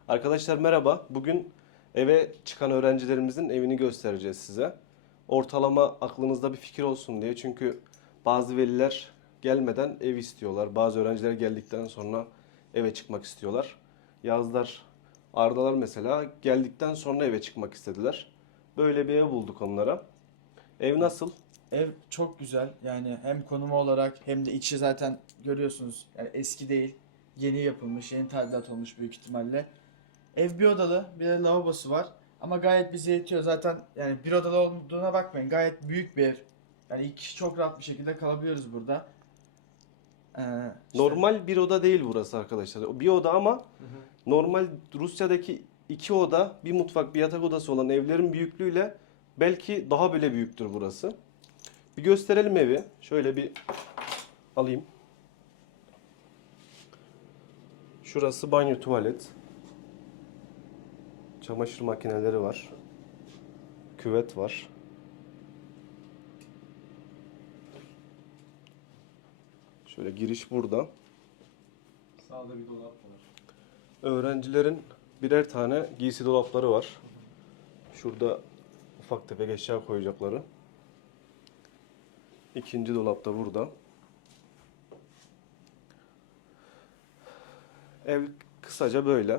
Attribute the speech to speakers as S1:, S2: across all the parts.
S1: Arkadaşlar merhaba. Bugün eve çıkan öğrencilerimizin evini göstereceğiz size. Ortalama aklınızda bir fikir olsun diye. Çünkü bazı veliler gelmeden ev istiyorlar. Bazı öğrenciler geldikten sonra eve çıkmak istiyorlar. Yazlar, Ardalar mesela geldikten sonra eve çıkmak istediler. Böyle bir ev bulduk onlara. Ev nasıl?
S2: Ev çok güzel. Yani hem konumu olarak hem de içi zaten görüyorsunuz. Yani eski değil. Yeni yapılmış, yeni tadilat olmuş büyük ihtimalle. Ev bir odalı, bir de lavabosu var. Ama gayet bize yetiyor. Zaten yani bir odalı olduğuna bakmayın. Gayet büyük bir ev. Yani iki kişi çok rahat bir şekilde kalabiliyoruz burada. Ee, işte
S1: Normal bir oda değil burası arkadaşlar. Bir oda ama normal Rusya'daki iki oda, bir mutfak, bir yatak odası olan evlerin büyüklüğüyle belki daha bile büyüktür burası. Bir gösterelim evi. Şöyle bir alayım. Şurası banyo, tuvalet. Çamaşır makineleri var. Küvet var. Şöyle giriş burada.
S3: Sağda bir dolap var.
S1: Öğrencilerin birer tane giysi dolapları var. Şurada ufak tefek eşya koyacakları. İkinci dolap da burada. Ev kısaca böyle.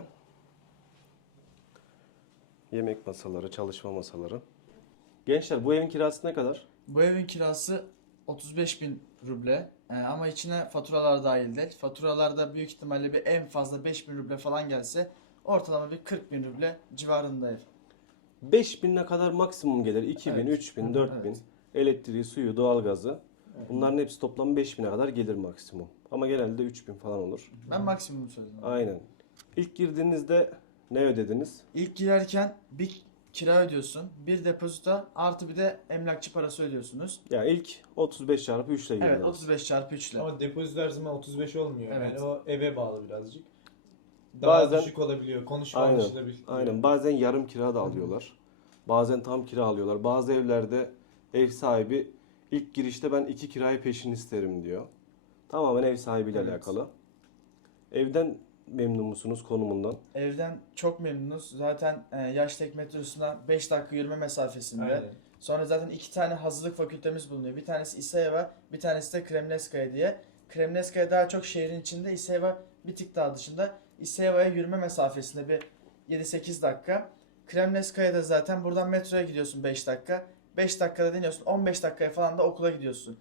S1: Yemek masaları, çalışma masaları. Gençler bu evin kirası ne kadar?
S2: bu evin kirası 35.000 ruble. Ama içine faturalar dahil değil. Faturalarda büyük ihtimalle bir en fazla 5.000 ruble falan gelse ortalama bir 40.000 ruble civarında ev.
S1: 5000'e kadar maksimum gelir. 2000,
S2: Evet.
S1: 3000, 4000.
S2: Evet.
S1: Elektriği, suyu, doğalgazı. Bunların hepsi toplam 5000'e kadar gelir maksimum. Ama genelde 3000 falan olur.
S2: Ben maksimum söyledim.
S1: Aynen. İlk girdiğinizde ne ödediniz?
S2: İlk girerken bir kira ödüyorsun, bir depozito artı bir de emlakçı parası ödüyorsunuz.
S1: Yani ilk 35 çarpı 3 ile
S2: Evet,
S1: girdiniz.
S2: 35 çarpı 3 ile.
S3: Ama depozito her zaman 35 olmuyor.
S2: Evet.
S3: Yani o eve bağlı birazcık. Daha
S1: Bazen-
S3: düşük olabiliyor. Konuşma
S1: Aynen.
S3: anlaşılabiliyor.
S1: Aynen. Bazen yarım kira da alıyorlar. Bazen tam kira alıyorlar. Bazı evlerde ev sahibi ilk girişte ben 2 kirayı peşin isterim diyor. Tamamen ev sahibiyle
S2: Evet.
S1: alakalı. Evden memnun musunuz konumundan?
S2: Evden çok memnunuz. Zaten Yaştek metrosuna 5 dakika yürüme mesafesinde.
S3: Aynen.
S2: Sonra zaten iki tane hazırlık fakültemiz bulunuyor. Bir tanesi İsayeva, bir tanesi de Kremlevskaya diye. Kremlevskaya daha çok şehrin içinde, İsayeva bir tık daha dışında. İsayeva'ya yürüme mesafesinde bir 7-8 dakika. Kremlevskaya da zaten buradan metroya gidiyorsun 5 dakika. 5 dakikada deniyorsun, 15 dakikaya falan da okula gidiyorsun.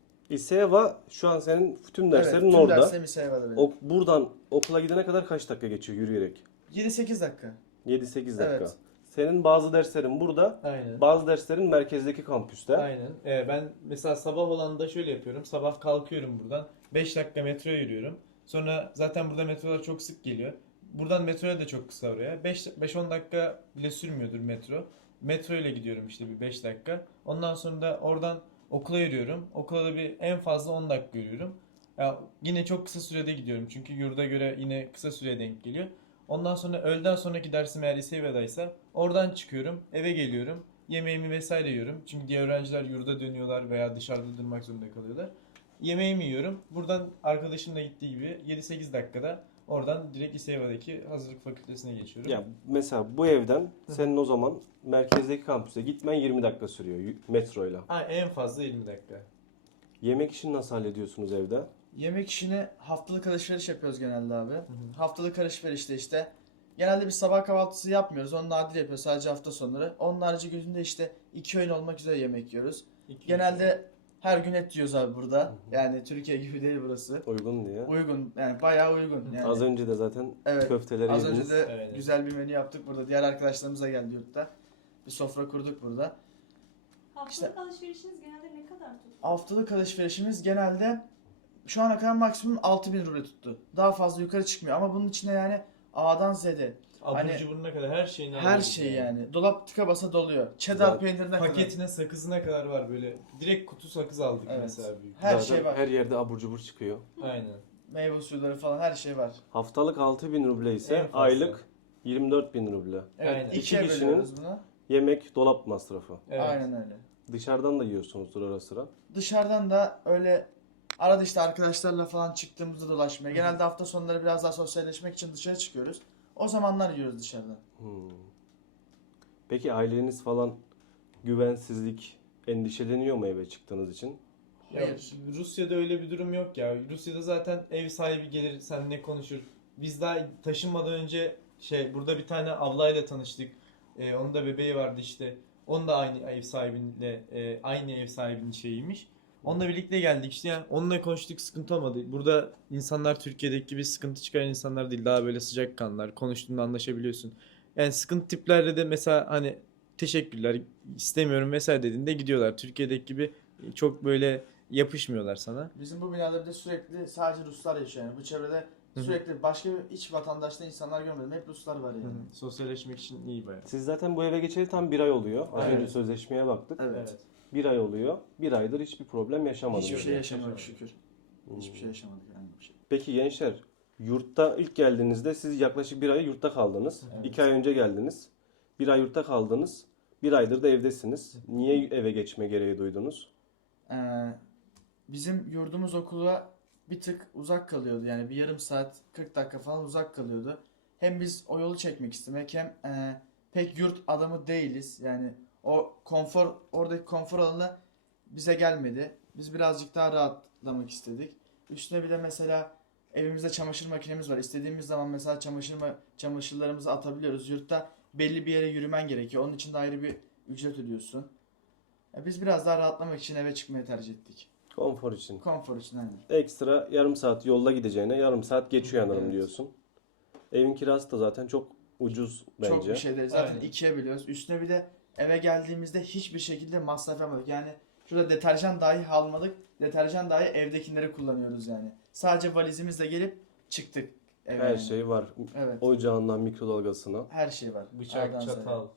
S1: İSEVA şu an senin tüm derslerin
S2: tüm
S1: orada.
S2: derslerim İsayeva'da benim.
S1: Buradan okula gidene kadar kaç dakika geçiyor yürüyerek?
S2: 7-8 dakika.
S1: 7-8 dakika.
S2: Evet.
S1: Senin bazı derslerin burada,
S3: Aynen.
S1: bazı derslerin merkezdeki kampüste.
S3: Aynen. Ben mesela sabah olan da şöyle yapıyorum. Sabah kalkıyorum buradan. 5 dakika metroya yürüyorum. Sonra zaten burada metrolar çok sık geliyor. Buradan metroya da çok kısa oraya. 5-10 dakika bile sürmüyordur metro. Metro ile gidiyorum işte bir 5 dakika. Ondan sonra da oradan okula yürüyorum. Okula da bir en fazla 10 dakika yürüyorum. Ya yine çok kısa sürede gidiyorum. Çünkü yurda göre yine kısa süreye denk geliyor. Ondan sonra öğleden sonraki dersim eğer İSEVA'daysa oradan çıkıyorum, eve geliyorum. Yemeğimi vesaire yiyorum. Çünkü diğer öğrenciler yurda dönüyorlar veya dışarıda durmak zorunda kalıyorlar. Yemeğimi yiyorum. Buradan arkadaşımla gittiği gibi 7-8 dakikada oradan direkt İSEVA'daki hazırlık fakültesine geçiyorum.
S1: Ya mesela bu evden senin o zaman merkezdeki kampüse gitmen 20 dakika sürüyor metroyla.
S3: En fazla 20 dakika.
S1: Yemek işini nasıl hallediyorsunuz evde?
S2: Yemek işini haftalık alışveriş yapıyoruz genelde abi. Haftalık alışverişte işte genelde bir sabah kahvaltısı yapmıyoruz. Onu nadir yapıyoruz sadece hafta sonları. Onun harici günde işte 2 öğün olmak üzere yemek yiyoruz. Genelde her gün et yiyoruz abi burada. Yani Türkiye gibi değil burası.
S1: Uygun diye.
S2: Uygun yani bayağı uygun. Yani
S1: Az önce de zaten
S2: evet,
S1: köfteleri
S2: az
S1: yediniz.
S2: önce de
S3: Aynen.
S2: güzel bir menü yaptık burada. Diğer arkadaşlarımız da geldi yurtta. Bir sofra kurduk burada.
S4: Haftalık alışverişiniz genelde ne kadar tutuyor?
S2: Haftalık alışverişimiz genelde şu ana kadar maksimum 6.000 ruble tuttu. Daha fazla yukarı çıkmıyor ama bunun içine yani A'dan Z'de
S3: Abur
S2: Hani
S3: cuburuna kadar her şeyini
S2: her
S3: alıyoruz
S2: şey yani. Dolap tıka basa doluyor. Cheddar
S1: Zaten
S2: peynirine kadar.
S3: Paketine sakızına kadar var böyle. Direkt kutu sakız aldık
S2: Evet.
S3: mesela büyük.
S2: Her
S1: Zaten
S2: şey var.
S1: her yerde abur cubur çıkıyor.
S3: Aynen.
S2: Meyve suyuları falan her şey var.
S1: Haftalık 6000 ruble ise
S3: En fazla.
S1: aylık 24.000 ruble.
S2: Evet,
S3: Aynen.
S2: ikiye
S1: İki kişinin-
S2: bölüyoruz bunu.
S1: Yemek, dolap masrafı.
S3: Evet.
S2: Aynen öyle.
S1: Dışarıdan da yiyorsunuzdur ara sıra.
S2: Dışarıdan da öyle arada işte arkadaşlarla falan çıktığımızda dolaşmaya. Genelde hafta sonları biraz daha sosyalleşmek için dışarı çıkıyoruz. O zamanlar yiyoruz dışarıdan.
S1: Hmm. Peki aileniz falan güvensizlik, endişeleniyor mu eve çıktığınız için?
S3: Ya
S2: Hayır.
S3: Rusya'da öyle bir durum yok ya. Rusya'da zaten ev sahibi gelir seninle konuşur. Biz daha taşınmadan önce burada bir tane ablayla tanıştık. Onun da bebeği vardı işte. Onun da aynı ev sahibinin şeyiymiş. Onunla birlikte geldik işte, yani onunla konuştuk, sıkıntı olmadı. Burada insanlar Türkiye'deki gibi sıkıntı çıkaran insanlar değil. Daha böyle sıcakkanlılar. Konuştuğunda anlaşabiliyorsun. Yani sıkıntı tiplerle de mesela hani teşekkürler, istemiyorum vesaire dediğinde gidiyorlar. Türkiye'deki gibi çok böyle yapışmıyorlar sana.
S2: Bizim bu binada bir de sürekli sadece Ruslar yaşıyor yani. Bu çevrede
S3: Hı hı.
S2: sürekli başka hiç vatandaşta insanlar görmedim. Hep Ruslar var yani.
S3: Sosyalleşmek için iyi bayağı.
S1: Siz zaten bu eve geçeli tam 1 ay oluyor. Az
S3: Evet.
S1: önce sözleşmeye baktık.
S2: Evet.
S1: 1 ay oluyor. 1 aydır hiçbir problem yaşamadınız.
S2: Hiçbir şey
S1: yani.
S2: yaşamadık şükür.
S1: Hmm.
S2: Hiçbir şey yaşamadık yani. Bir şey.
S1: Peki gençler, yurtta ilk geldiğinizde siz yaklaşık 1 ay yurtta kaldınız.
S2: Evet.
S1: 2 ay önce geldiniz. 1 ay yurtta kaldınız. 1 aydır da evdesiniz. Niye eve geçme gereği duydunuz?
S2: Ee, bizim yurdumuz okula bir tık uzak kalıyordu. Yani bir yarım saat 40 dakika falan uzak kalıyordu. Hem biz o yolu çekmek istemek hem pek yurt adamı değiliz. Yani oradaki konfor alanı bize gelmedi. Biz birazcık daha rahatlamak istedik. Üstüne bir de mesela evimizde çamaşır makinemiz var. İstediğimiz zaman mesela çamaşırlarımızı atabiliyoruz. Yurtta belli bir yere yürümen gerekiyor. Onun için de ayrı bir ücret ödüyorsun. Ya biz biraz daha rahatlamak için eve çıkmayı tercih ettik.
S1: Konfor için.
S2: Konfor için aynen.
S1: Ekstra yarım saat yolda gideceğine yarım saat geç uyanırım
S2: Evet.
S1: diyorsun. Evin kirası da zaten çok ucuz bence.
S2: Çok bir şey değil. Zaten
S3: Aynen.
S2: ikiye biliyoruz. Üstüne bir de eve geldiğimizde hiçbir şekilde masraf yapmadık. Yani şurada deterjan dahi almadık. Deterjan dahi evdekileri kullanıyoruz yani. Sadece valizimizle gelip çıktık eve.
S1: Her
S2: yani.
S1: şey var.
S2: Evet.
S1: Ocağından mikrodalgasına.
S2: Her şey var.
S3: Bıçak,
S2: A'dan Z'ye.
S3: çatal.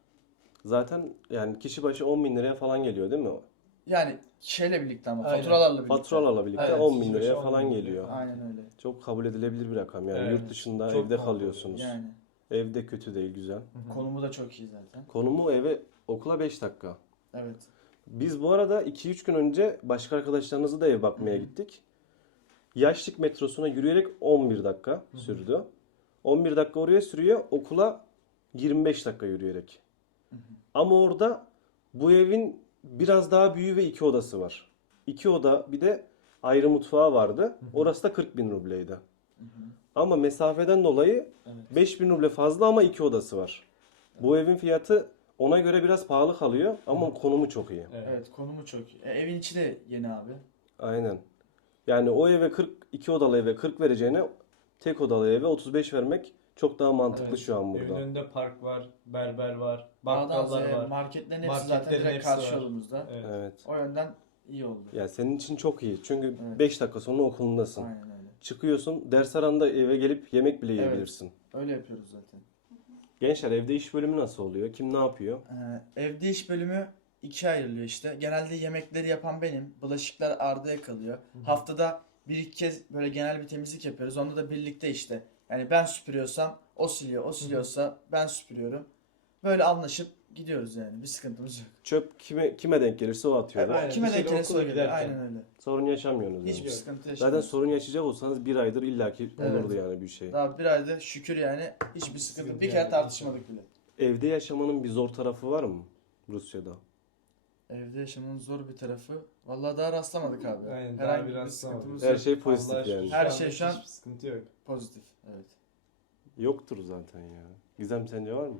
S1: Zaten yani kişi başı 10 bin liraya falan geliyor değil mi?
S2: Yani şeyle birlikte ama
S3: Aynen.
S2: faturalarla birlikte.
S1: Faturalarla birlikte
S3: Evet,
S1: 10 bin
S3: kişi
S1: liraya
S3: başı 10
S1: falan
S3: bin
S1: geliyor.
S3: lira.
S2: Aynen öyle.
S1: Çok kabul edilebilir bir rakam yani.
S3: Evet.
S1: Yurt dışında
S3: Çok
S1: evde
S3: pahalı
S1: kalıyorsunuz.
S2: Yani
S1: Evde kötü değil, güzel.
S2: konumu da çok iyi zaten.
S1: Konumu eve okula 5 dakika.
S2: Evet.
S1: Biz bu arada 2-3 gün önce başka arkadaşlarınızı da ev bakmaya gittik. Yaşlık metrosuna yürüyerek 11 dakika sürdü. 11 dakika oraya sürüyor. Okula 25 dakika yürüyerek. Ama orada bu evin biraz daha büyüğü ve 2 odası var. 2 oda bir de ayrı mutfağı vardı. Orası da 40 bin rubleydi. Ama mesafeden dolayı
S2: Evet.
S1: 5 bin ruble fazla ama 2 odası var. Bu evin fiyatı ona göre biraz pahalı kalıyor ama konumu çok iyi.
S2: Evet, konumu çok iyi. Evin içi de yeni abi.
S1: Aynen. Yani o eve 2 odalı eve 40 vereceğine tek odalı eve 35 vermek çok daha mantıklı
S3: Evet.
S1: şu an
S3: Evin
S1: burada.
S3: önünde park var, berber var,
S2: A'dan
S3: bakkallar
S2: Z'ye
S3: var.
S2: marketlerin hepsi
S3: Marketlerin
S2: zaten direkt
S3: hepsi
S2: karşı
S3: var.
S2: yolumuzda.
S3: Evet.
S1: Evet.
S2: O yönden iyi oldu.
S1: Ya senin için çok iyi. Çünkü
S2: Evet.
S1: 5 dakika sonra okulundasın.
S2: Aynen öyle.
S1: Çıkıyorsun, ders aranda eve gelip yemek bile
S2: Evet.
S1: yiyebilirsin.
S2: Öyle yapıyoruz zaten.
S1: Gençler evde iş bölümü nasıl oluyor? Kim ne yapıyor?
S2: Evde iş bölümü ikiye ayrılıyor işte. Genelde yemekleri yapan benim. Bulaşıklar Arda'ya kalıyor. Haftada bir iki kez böyle genel bir temizlik yapıyoruz. Onda da birlikte işte. Yani ben süpürüyorsam o siliyor. O siliyorsa ben süpürüyorum. Böyle anlaşıp gidiyoruz yani. Bir sıkıntımız yok.
S1: Çöp kime denk gelirse o atıyor.
S3: Aynen.
S2: Kime
S3: dışarı
S2: denk gelirse
S3: okula
S2: o geliyor.
S3: giderken.
S2: Aynen öyle.
S1: Sorun yaşamıyorsunuz.
S2: Hiçbir
S1: yani.
S2: sıkıntı
S1: Zaten
S2: yaşamıyoruz.
S1: sorun yaşayacak olsanız bir aydır illaki
S2: Evet.
S1: olurdu yani bir şey.
S2: Daha bir ayda şükür yani hiçbir sıkıntı.
S3: Sıkıntı
S2: Bir kere
S3: yani.
S2: tartışmadık bile.
S1: Evde yaşamanın bir zor tarafı var mı Rusya'da?
S2: Evde yaşamanın zor bir tarafı. Vallahi daha rastlamadık abi.
S3: Aynen, daha
S2: Herhangi
S3: bir
S2: bir
S3: rastlamadık.
S2: sıkıntımız
S1: Her
S2: yok.
S1: şey pozitif
S3: Allah'a
S1: yani.
S3: şükür
S2: Her
S3: anda
S2: şey şu an-
S3: hiçbir sıkıntı yok.
S2: Pozitif. Evet.
S1: Yoktur zaten ya. Gizem sence var mı?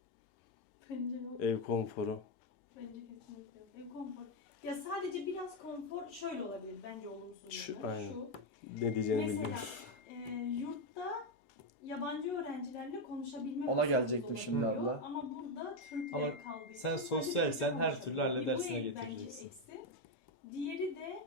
S4: Bence yok.
S1: Ev konforu.
S4: Bence kesinlikle yok. Ev konfor. Ya sadece biraz konfor şöyle olabilir bence olumsuz.
S1: Şu-
S4: yönden.
S1: aynen.
S4: Şu.
S1: Ne diyeceğini
S4: Mesela
S1: bilmiyorum.
S4: yurtta yabancı öğrencilerle konuşabilme
S2: Ona
S4: fırsatımız
S2: gelecektim şimdi
S4: olabiliyor.
S2: abla.
S4: Ama burada Türk'le
S3: Ama
S4: kaldığı için
S3: sen
S4: sadece
S3: sosyalsen
S4: Türkçe
S3: her türlü
S4: konuşabiliyor.
S3: halledersin,
S4: Bu bence
S3: getireceksin.
S4: eksi. Diğeri de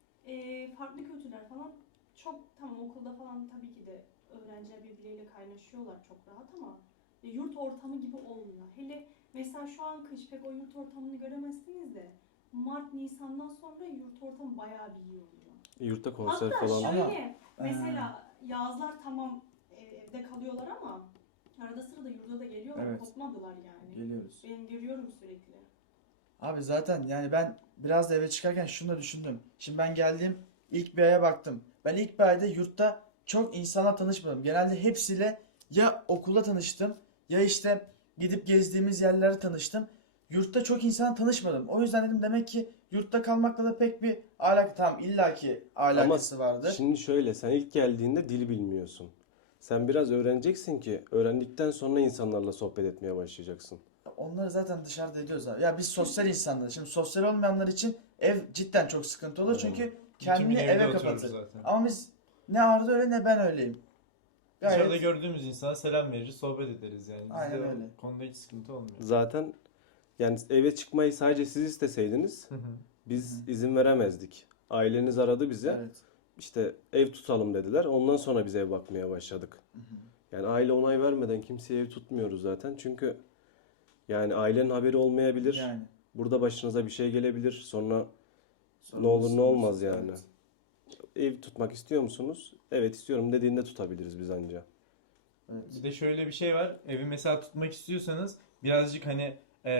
S4: farklı kültürler falan çok tamam okulda falan tabii ki de öğrenciler birbirleriyle kaynaşıyorlar çok rahat ama yurt ortamı gibi olmuyor. Hele mesela şu an kış pek o yurt ortamını göremezsiniz de Mart Nisan'dan sonra yurt ortamı bayağı bir iyi oluyor.
S1: Yurtta konser
S4: Hatta
S1: falan.
S2: Ama-
S4: şöyle mesela yazlar tamam evde kalıyorlar ama arada sırada yurda da geliyorlar.
S2: Evet.
S4: Kopmadılar yani.
S2: Geliyoruz.
S4: Ben görüyorum sürekli.
S2: Abi zaten yani ben biraz da eve çıkarken şunu da düşündüm. Şimdi ben geldiğim ilk bir aya baktım. Ben ilk bir ayda yurtta çok insanla tanışmadım. Genelde hepsiyle Ya okulda tanıştım ya işte gidip gezdiğimiz yerlerde tanıştım. Yurtta çok insan tanışmadım. O yüzden dedim demek ki yurtta kalmakla da pek bir alaka, tamam illaki alakası vardır.
S1: Şimdi şöyle, sen ilk geldiğinde dil bilmiyorsun. Sen biraz öğreneceksin ki öğrendikten sonra insanlarla sohbet etmeye başlayacaksın.
S2: Onları zaten dışarıda ediyoruz abi. Ya biz sosyal insanlarız. Şimdi sosyal olmayanlar için ev cidden çok sıkıntı olur.
S1: Aynen.
S2: Çünkü
S3: Bütün gün
S2: kendini
S3: evde
S2: eve
S3: otururuz
S2: kapatır.
S3: zaten.
S2: Ama biz ne Arda öyle ne ben öyleyim.
S3: Dışarıda
S2: Gayet
S3: gördüğümüz insana selam veririz, sohbet ederiz yani.
S2: Aynen
S3: Bizde
S2: öyle.
S3: o konuda hiç sıkıntı olmuyor.
S1: Zaten yani eve çıkmayı sadece siz isteseydiniz biz izin veremezdik. Aileniz aradı bize.
S2: evet.
S1: İşte ev tutalım dediler. Ondan sonra biz ev bakmaya başladık. Yani aile onay vermeden kimseye ev tutmuyoruz zaten. Çünkü yani ailenin haberi olmayabilir.
S2: Yani.
S1: Burada başınıza bir şey gelebilir. Sonra
S2: Sorun
S1: ne olur ne
S2: sorun.
S1: olmaz yani.
S2: Evet.
S1: Ev tutmak istiyor musunuz? Evet istiyorum dediğinde tutabiliriz biz anca.
S2: Evet.
S3: Bir de şöyle bir şey var. Evi mesela tutmak istiyorsanız birazcık hani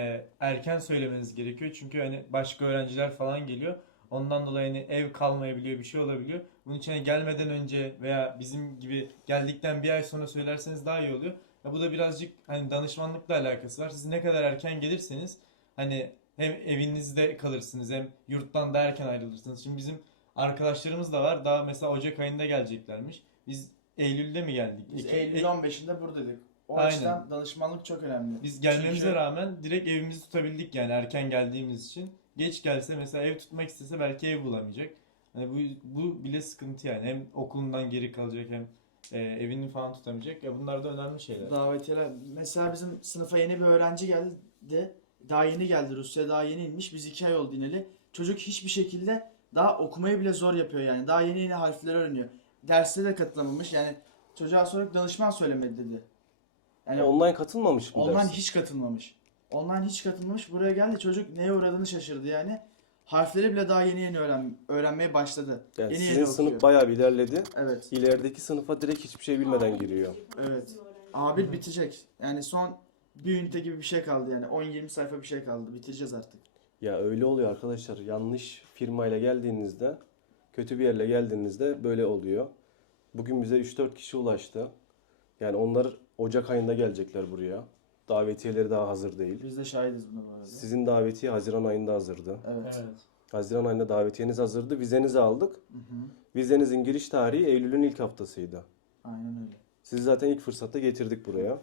S3: erken söylemeniz gerekiyor. Çünkü hani başka öğrenciler falan geliyor. Ondan dolayı hani ev kalmayabiliyor, bir şey olabiliyor. Bunun için hani gelmeden önce veya bizim gibi geldikten bir ay sonra söylerseniz daha iyi oluyor. Ya bu da birazcık hani danışmanlıkla alakası var. Siz ne kadar erken gelirseniz hani hem evinizde kalırsınız hem yurttan da erken ayrılırsınız. Şimdi bizim arkadaşlarımız da var. Daha mesela Ocak ayında geleceklermiş. Biz Eylül'de mi geldik?
S2: Biz
S3: İki-
S2: Eylül 15'inde buradaydık. O
S3: Aynen.
S2: açıdan danışmanlık çok önemli.
S3: Biz gelmemize
S2: Çünkü-
S3: rağmen direkt evimizi tutabildik yani erken geldiğimiz için. Geç gelse mesela ev tutmak istese belki ev bulamayacak. Hani bu bile sıkıntı yani. Hem okulundan geri kalacak hem evini falan tutamayacak. Ya bunlar da önemli şeyler.
S2: Davetiyeler. Mesela bizim sınıfa yeni bir öğrenci geldi. Daha yeni geldi. Rusya daha yeni inmiş. Biz 2 ay oldu ineli. Çocuk hiçbir şekilde daha okumayı bile zor yapıyor yani. Daha yeni yeni harfleri öğreniyor. Derslere de katılamamış. Yani çocuğa sorup danışman söylemedi dedi. Yani
S1: Online katılmamış mı
S2: online
S1: dersin?
S2: hiç katılmamış. Online hiç katılmamış. Buraya geldi. Çocuk neye uğradığını şaşırdı yani. Harfleri bile daha yeni yeni öğrenmeye başladı.
S1: Yani
S2: Yeni
S1: sizin
S2: yeni
S1: sınıf
S2: okuyor.
S1: bayağı bir ilerledi.
S2: Evet.
S1: İlerideki sınıfa direkt hiçbir şey bilmeden giriyor.
S2: Evet. A1 bitecek. Yani son bir ünite gibi bir şey kaldı yani. 10-20 sayfa bir şey kaldı. Bitireceğiz artık.
S1: Ya öyle oluyor arkadaşlar. Yanlış firmayla geldiğinizde, kötü bir yerle geldiğinizde böyle oluyor. Bugün bize 3-4 kişi ulaştı. Yani onlar Ocak ayında gelecekler buraya. Davetiyeleri daha hazır değil.
S2: Biz de şahidiz buna bu arada.
S1: Sizin davetiye Haziran ayında hazırdı.
S2: Evet.
S3: Evet.
S1: Haziran ayında davetiyeniz hazırdı. Vizenizi aldık.
S2: Hı hı.
S1: Vizenizin giriş tarihi Eylül'ün ilk haftasıydı.
S2: Aynen öyle.
S1: Sizi zaten ilk fırsatta getirdik buraya.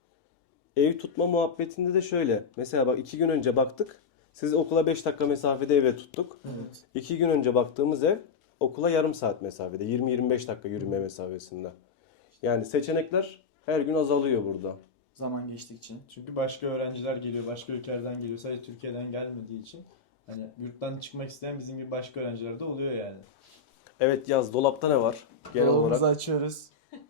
S1: Ev tutma muhabbetinde de şöyle. Mesela bak 2 gün önce baktık. Siz okula 5 dakika mesafede eve tuttuk.
S2: Evet.
S1: 2 gün önce baktığımız ev okula yarım saat mesafede. 20-25 dakika yürüme mesafesinde. Yani seçenekler her gün azalıyor burada.
S2: Zaman geçtikçe.
S3: Çünkü başka öğrenciler geliyor, başka ülkelerden geliyor. Sadece Türkiye'den gelmediği için hani yurttan çıkmak isteyen bizim gibi başka öğrenciler de oluyor yani.
S1: Evet Yaz, dolapta ne var? Genel
S2: Dolabımızı
S1: olarak.
S2: açıyoruz.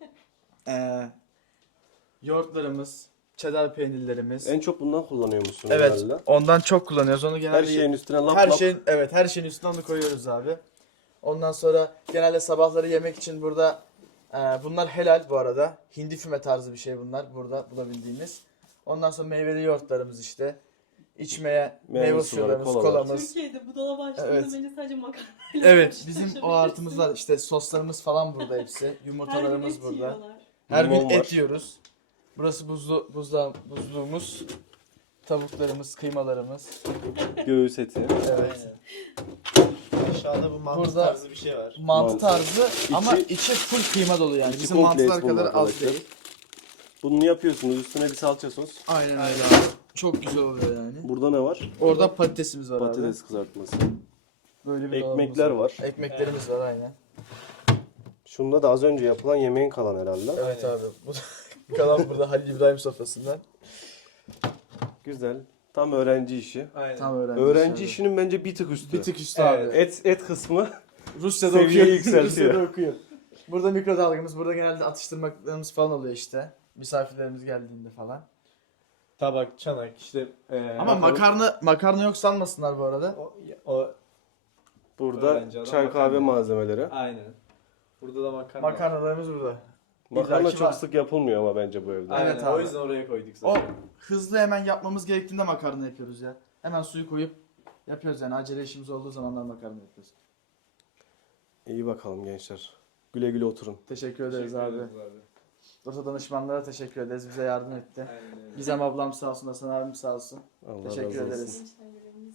S2: Yoğurtlarımız, cheddar peynirlerimiz.
S1: En çok bundan kullanıyor musun
S2: Evet.
S1: herhalde?
S2: Ondan çok kullanıyoruz. Onu genelde
S1: Her şeyin üstüne lap
S2: her
S1: lap.
S2: her şeyin üstüne onu koyuyoruz abi. Ondan sonra genelde sabahları yemek için burada bunlar helal bu arada. Hindi füme tarzı bir şey bunlar burada bulabildiğimiz. Ondan sonra meyveli yoğurtlarımız işte. İçmeye
S1: Meyve
S2: meyve
S1: suları,
S2: sularımız,
S1: kolalar.
S2: kolamız.
S4: Türkiye'de bu dolaba açtığında
S2: Evet.
S4: bence sadece makarnayla
S2: Evet, bizim o
S4: karşılaşabilirsin.
S2: artımız var. İşte soslarımız falan burada hepsi.
S4: Her gün
S2: Yumurtalarımız
S4: et
S2: burada.
S4: yiyorlar.
S2: Her gün
S1: Limon var.
S2: et yiyoruz. Burası buzluğumuz. Tavuklarımız, kıymalarımız.
S1: Göğüs eti.
S2: Evet.
S3: Aşağıda bu mantı
S2: Burada-
S3: tarzı bir şey var.
S2: Mantı
S1: Mantı.
S2: tarzı ama
S1: İçi-
S2: içi full kıyma dolu yani.
S1: içi
S2: Bizim
S1: komple
S2: mantılar
S1: et bunun
S2: kadar az
S1: arkadaşlar.
S2: değil.
S1: Bunu yapıyorsunuz. Üstüne bir salça sos.
S2: Aynen öyle abi. Çok güzel oluyor yani.
S1: Burada ne var?
S2: Orada patatesimiz var
S1: Patates kızartması.
S2: abi. Böyle bir
S1: Ekmekler
S2: dolabımız
S1: var.
S2: Ekmeklerimiz var aynen.
S1: Şunda da az önce yapılan yemeğin kalan herhalde.
S2: Evet abi. Bu kalan burada Halil İbrahim sofrasından.
S1: Güzel. Tam öğrenci işi.
S3: Aynen.
S2: Tam öğrenci.
S1: Öğrenci işinin bence bir tık üstü.
S2: bir tık üstü
S3: Evet.
S2: abi.
S1: Et kısmı
S2: Rusya'da
S1: seviyeyi
S2: okuyor.
S1: yükseltiyor.
S2: Rusya'da okuyor. Burada mikrodalgamız, burada genelde atıştırmalarımız falan oluyor işte. Misafirlerimiz geldiğinde falan.
S3: Tabak, çanak işte.
S2: Ama makarna yok sanmasınlar bu arada.
S3: o
S1: burada
S3: Öğrenci adam
S1: çay kahve
S3: makarna.
S1: malzemeleri.
S3: aynen. Burada da makarna. var.
S2: Makarnalarımız burada.
S1: Makarna
S2: İllaki
S1: çok
S2: var.
S1: sık yapılmıyor ama bence bu evde.
S3: Aynen.
S2: Evet abi.
S3: O yüzden oraya koyduk
S2: O
S3: zaten.
S2: hızlı hemen yapmamız gerektiğinde makarna yapıyoruz ya. Hemen suyu koyup yapıyoruz yani. Acele işimiz olduğu zamanlar makarna yapıyoruz.
S1: İyi bakalım gençler. Güle güle oturun.
S2: Teşekkür ederiz
S3: Teşekkür
S2: abi.
S3: ederiz abi.
S2: Rota danışmanlara teşekkür ederiz. Bize yardım etti.
S3: Aynen öyle.
S2: Gizem ablam sağ olsun, Hasan abim sağ olsun.
S1: Allah
S2: Teşekkür
S1: razı olsun.
S2: ederiz.
S4: Gençlerimiz.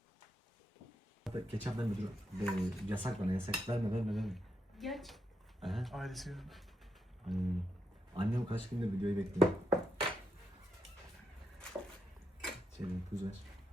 S5: Ketçap verme dur. Yasak bana yasak. Verme.
S4: Geç.
S5: Aha.
S2: Ailesi
S5: Annem kaç gündür videoyu bekliyor. Tuz ver.